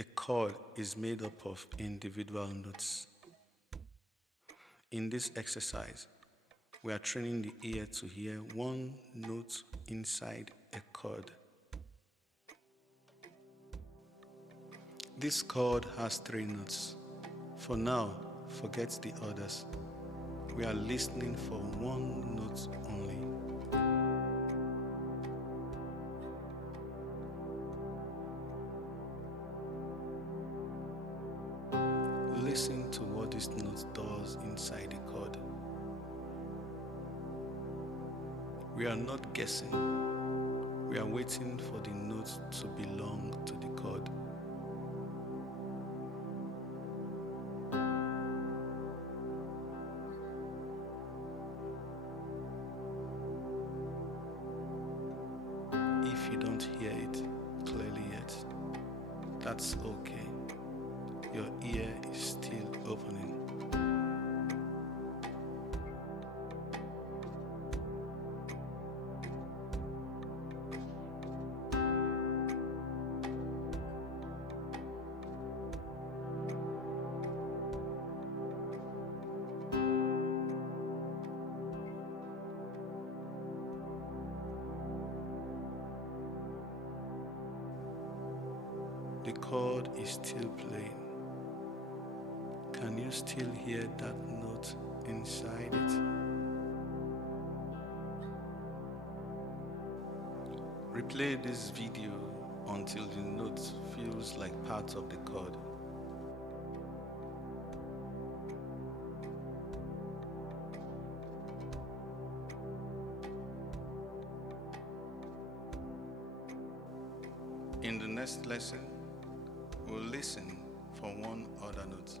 A chord is made up of individual notes. In this exercise, we are training the ear to hear one note inside a chord. This chord has 3 notes. For now, forget the others. We are listening for one note only. Listen to what this note does inside the chord. We are not guessing. We are waiting for the note to belong to the chord. If you don't hear it clearly yet, that's okay. Your ear is still opening. The chord is still playing. Can you still hear that note inside it? Replay this video until the note feels like part of the chord. In the next lesson, we'll listen for one other note.